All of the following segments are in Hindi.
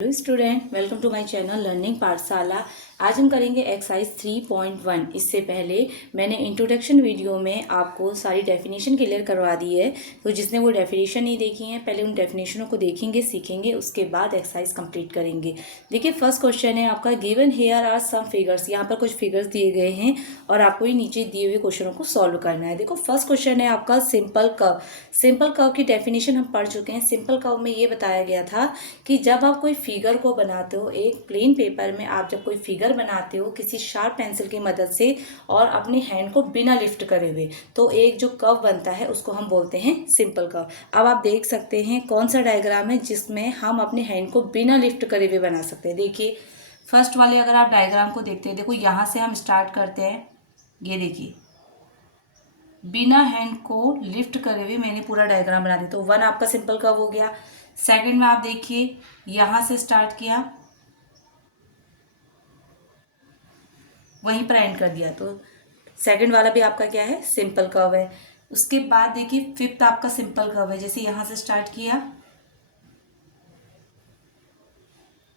Hello student, welcome to my channel learning Pathshala. आज हम करेंगे एक्सरसाइज 3.1। इससे पहले मैंने इंट्रोडक्शन वीडियो में आपको सारी डेफिनेशन क्लियर करवा दी है, तो जिसने वो डेफिनेशन नहीं देखी है पहले उन डेफिनेशनों को देखेंगे, सीखेंगे, उसके बाद एक्सरसाइज कंप्लीट करेंगे। देखिए फर्स्ट क्वेश्चन है आपका, given here are some figures. यहाँ पर कुछ फिगर्स दिए गए हैं और आपको ये नीचे दिए हुए क्वेश्चनों को सॉल्व करना है। देखो फर्स्ट क्वेश्चन है आपका सिंपल कर्व। सिंपल कर्व की डेफिनेशन हम पढ़ चुके हैं। सिंपल कर्व में ये बताया गया था कि जब आप कोई फिगर को बनाते हो, एक प्लेन पेपर में आप जब कोई फिगर बनाते हो किसी शार्प पेंसिल की मदद से और अपने हैंड को बिना लिफ्ट करे हुए, तो एक जो कर्व बनता है उसको हम बोलते हैं सिंपल कर्व। अब आप देख सकते हैं कौन सा डायग्राम है जिसमें हम अपने हैंड को बिना लिफ्ट करे हुए बना सकते हैं। देखिए फर्स्ट वाले अगर आप डायग्राम को देखते हैं, देखो यहाँ से हम स्टार्ट करते हैं। ये देखिए बिना हैंड को लिफ्ट करे हुए मैंने पूरा डायग्राम बना दिया, तो वन आपका सिंपल कर्व हो गया। सेकंड में आप देखिए यहां से स्टार्ट किया, वहीं पर एंड कर दिया, तो सेकंड वाला भी आपका क्या है, सिंपल कर्व है। उसके बाद देखिए फिफ्थ आपका सिंपल कर्व है, जैसे यहां से स्टार्ट किया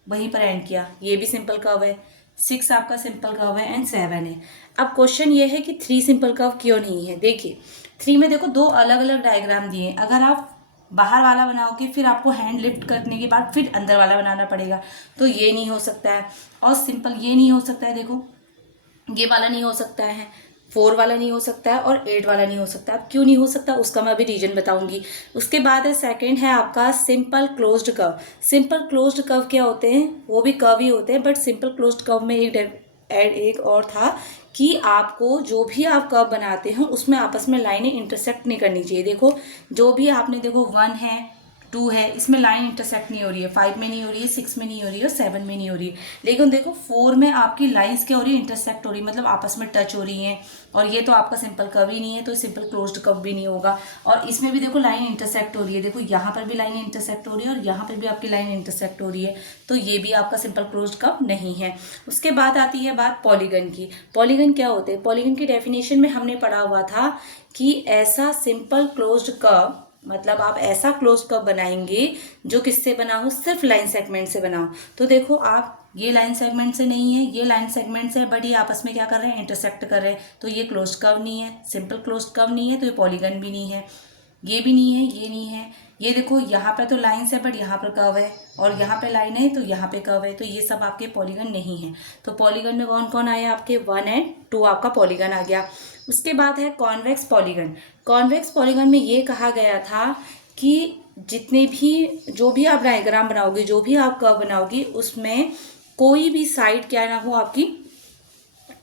वहीं पर एंड किया, ये भी सिंपल कर्व है। सिक्स आपका सिंपल कर्व है एंड सेवन है। अब क्वेश्चन ये है कि थ्री सिंपल कर्व क्यों नहीं है। देखिए थ्री में देखो दो अलग अलग डायग्राम दिए हैं। अगर आप बाहर वाला बनाओगे फिर आपको हैंड लिफ्ट करने के बाद फिर अंदर वाला बनाना पड़ेगा, तो ये नहीं हो सकता है। और सिंपल ये नहीं हो सकता है, देखो ये वाला नहीं हो सकता है, फोर वाला नहीं हो सकता है और एट वाला नहीं हो सकता। अब क्यों नहीं हो सकता उसका मैं अभी रीजन बताऊंगी। उसके बाद है सेकंड है आपका simple closed curve. Simple closed curve क्या होते हैं, वो भी कर्व ही होते हैं, बट सिंपल क्लोज्ड कर्व में एक और था कि आपको जो भी आप कर्व बनाते हो उसमें आपस में लाइनें इंटरसेक्ट नहीं करनी चाहिए। देखो जो भी आपने, देखो वन है, टू है, इसमें लाइन इंटरसेक्ट नहीं हो रही है, फाइव में नहीं हो रही है, सिक्स में नहीं हो रही है और सेवन में नहीं हो रही है। लेकिन देखो फोर में आपकी लाइंस क्या हो रही है, इंटरसेक्ट हो रही है, मतलब आपस में टच हो रही हैं। और ये तो आपका सिंपल कर्व ही नहीं है, तो सिंपल क्लोज्ड कर्व भी नहीं होगा। और इसमें भी देखो लाइन इंटरसेक्ट हो रही है, देखो यहाँ पर भी लाइन इंटरसेक्ट हो रही है और यहाँ पर भी आपकी लाइन इंटरसेक्ट हो रही है, तो ये भी आपका सिंपल क्लोज्ड कर्व नहीं है। उसके बाद आती है बात पॉलीगन की। पॉलीगन क्या होते हैं, पॉलीगन की डेफिनेशन में हमने पढ़ा हुआ था कि ऐसा सिंपल क्लोज्ड कर्व, मतलब आप ऐसा क्लोज कर्व बनाएंगे जो किससे बना हो, सिर्फ लाइन सेगमेंट से बना हो। तो देखो आप ये लाइन सेगमेंट से नहीं है, ये लाइन सेगमेंट से है, बट ये आपस में क्या कर रहे हैं, इंटरसेक्ट कर रहे हैं, तो ये क्लोज कर्व नहीं है, सिंपल क्लोज कर्व नहीं है, तो ये पॉलीगन भी नहीं है, ये भी नहीं है, ये नहीं है। ये देखो यहाँ पे तो लाइन्स है बट यहाँ पर कर्व है, और यहाँ पे लाइन है तो यहाँ पे कर्व है, तो ये सब आपके पॉलीगन नहीं है। तो पॉलीगन में कौन कौन आया, आपके वन एंड टू आपका पॉलीगन आ गया। उसके बाद है कॉन्वेक्स पॉलीगन। कॉन्वेक्स पॉलीगन में ये कहा गया था कि जितने भी, जो भी आप डायग्राम बनाओगे, जो भी आप कर्व बनाओगे, उसमें कोई भी साइड क्या ना हो आपकी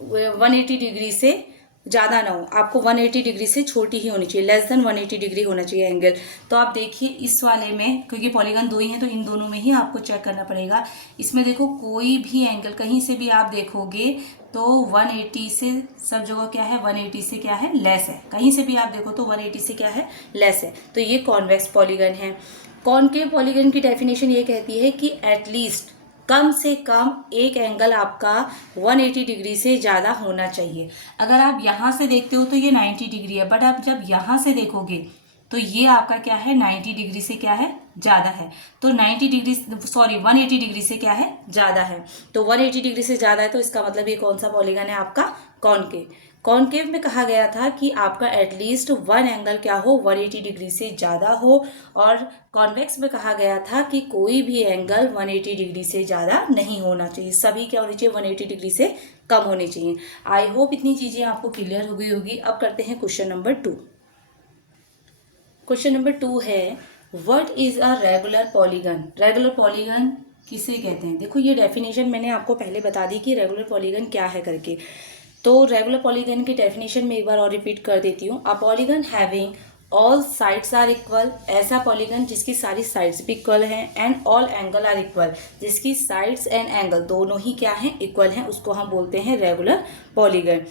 180 डिग्री से ज़्यादा ना हो, आपको 180 डिग्री से छोटी ही होनी चाहिए, लेस देन 180 डिग्री होना चाहिए एंगल। तो आप देखिए इस वाले में, क्योंकि पॉलीगन दो ही हैं तो इन दोनों में ही आपको चेक करना पड़ेगा। इसमें देखो कोई भी एंगल कहीं से भी आप देखोगे तो 180 से, सब जगह क्या है, 180 से क्या है, लेस है। कहीं से भी आप देखो तो 180 से क्या है, लेस है, तो ये कॉन्वेक्स पॉलीगन है। कॉनकेव पॉलीगन की डेफिनेशन ये कहती है कि एटलीस्ट कम से कम एक एंगल आपका 180 डिग्री से ज़्यादा होना चाहिए। अगर आप यहाँ से देखते हो तो ये 90 डिग्री है, बट आप जब यहाँ से देखोगे तो ये आपका क्या है, 90 डिग्री से क्या है, ज़्यादा है। तो 90 डिग्री, सॉरी 180 डिग्री से क्या है, ज़्यादा है। तो 180 डिग्री से ज़्यादा है, तो इसका मतलब ये कौन सा पॉलीगन है, आपका कॉनकेव। कॉनकेव में कहा गया था कि आपका एटलीस्ट वन एंगल क्या हो, 180 डिग्री से ज़्यादा हो। और कॉन्वेक्स में कहा गया था कि कोई भी एंगल 180 डिग्री से ज़्यादा नहीं होना चाहिए, सभी क्या होनी चाहिए, 180 डिग्री से कम होनी चाहिए। आई होप इतनी चीज़ें आपको क्लियर हो गई होगी। अब करते हैं क्वेश्चन नंबर 2। क्वेश्चन नंबर 2 है, what is a regular polygon. Regular polygon किसे कहते हैं। देखो ये डेफिनेशन मैंने आपको पहले बता दी कि रेगुलर पॉलीगन क्या है करके, तो रेगुलर पॉलीगन की डेफिनेशन में एक बार और रिपीट कर देती हूँ। A polygon having all sides are equal, ऐसा पॉलीगन जिसकी सारी साइड्स भी इक्वल हैं, and all angle are equal, जिसकी साइड्स एंड एंगल दोनों ही क्या हैं, इक्वल हैं, उसको हम बोलते हैं रेगुलर पॉलीगन।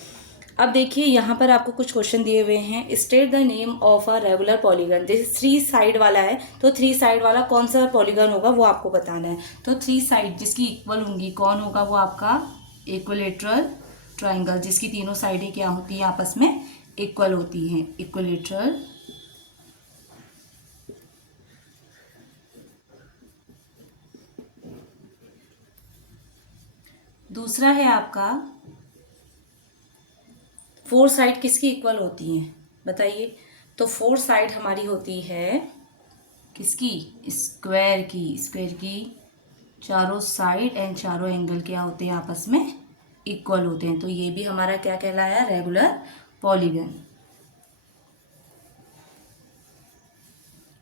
अब देखिए यहाँ पर आपको कुछ क्वेश्चन दिए हुए हैं। State the name of a regular polygon. जैसे थ्री साइड वाला है तो थ्री साइड वाला कौन सा पॉलीगन होगा वो आपको बताना है। तो थ्री साइड जिसकी इक्वल होंगी कौन होगा, वो आपका इक्विलेटरल ट्राइंगल, जिसकी तीनों साइडें क्या होती हैं, आपस में इक्वल होती हैं, इक्विलेटरल दूसरा है आपका 4 साइड किसकी इक्वल होती हैं बताइए। तो 4 साइड हमारी होती है किसकी, स्क्वायर की। स्क्वायर की चारों साइड एंड चारों एंगल क्या होते हैं, आपस में इक्वल होते हैं। तो ये भी हमारा क्या कहलाया, रेगुलर पॉलीगन।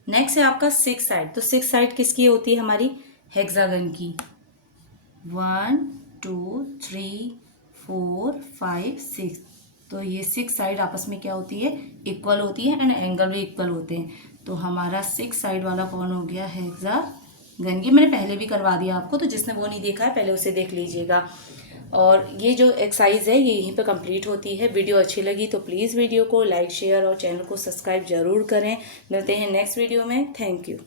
नेक्स्ट है आपका 6 साइड। तो 6 साइड किसकी होती है हमारी, हेक्सागन की। 1 2 3 4 5 6। तो ये 6 साइड आपस में क्या होती है, इक्वल होती है एंड एंगल भी इक्वल होते हैं। तो हमारा 6 साइड वाला कौन हो गया, हेक्सागन। ये मैंने पहले भी करवा दिया आपको, तो जिसने वो नहीं देखा है पहले उसे देख लीजिएगा। और ये जो एक्सरसाइज है ये यहीं पे कंप्लीट होती है। वीडियो अच्छी लगी तो प्लीज़ वीडियो को लाइक शेयर और चैनल को सब्सक्राइब जरूर करें। मिलते हैं नेक्स्ट वीडियो में। Thank you.